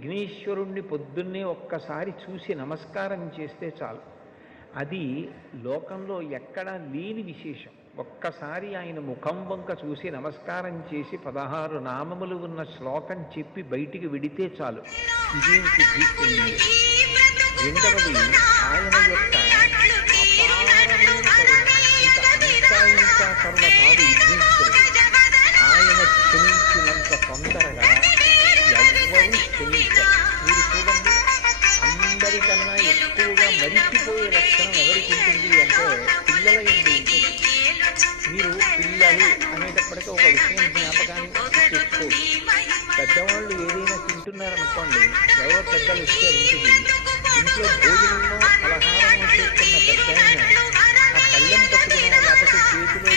విఘ్నేశ్వరుణ్ణి పొద్దున్నే ఒక్కసారి చూసి నమస్కారం చేస్తే చాలు. అది లోకంలో ఎక్కడా లేని విశేషం. ఒక్కసారి ఆయన ముఖం వంక చూసి నమస్కారం చేసి 16 నామములు ఉన్న శ్లోకం చెప్పి బయటికి విడితే చాలు, ఇదేం సిద్ధి చెందింది. రెండవది ఆయన యొక్క అపారమైన కరుణ. ఇంకా కరుణ కాదు విఘ్నేశ్వరుడు. ఆయన క్షమించినంత తొందరగా ఎవ్వరూ క్షమించరు. మీరు చూడండి, అందరికన్నా ఎక్కువగా మరిచిపోయే లక్షణం ఎవరికి ఉంటుంది అంటే పిల్లల ఎందు ఉంటుంది. మీరు పిల్లలు అనేటప్పటికీ ఒక విషయం జ్ఞాపకాన్ని తెచ్చుకోవచ్చు. పెద్దవాళ్ళు ఏదైనా తింటున్నారనుకోండి, ఎవరో పెద్దలు వచ్చారు ఇంట్లో భోజనంలో పలహారం చేస్తున్న పెద్ద ఆయన ఆ పళ్ళెం పట్టుకునో లేకపోతే చేతిలో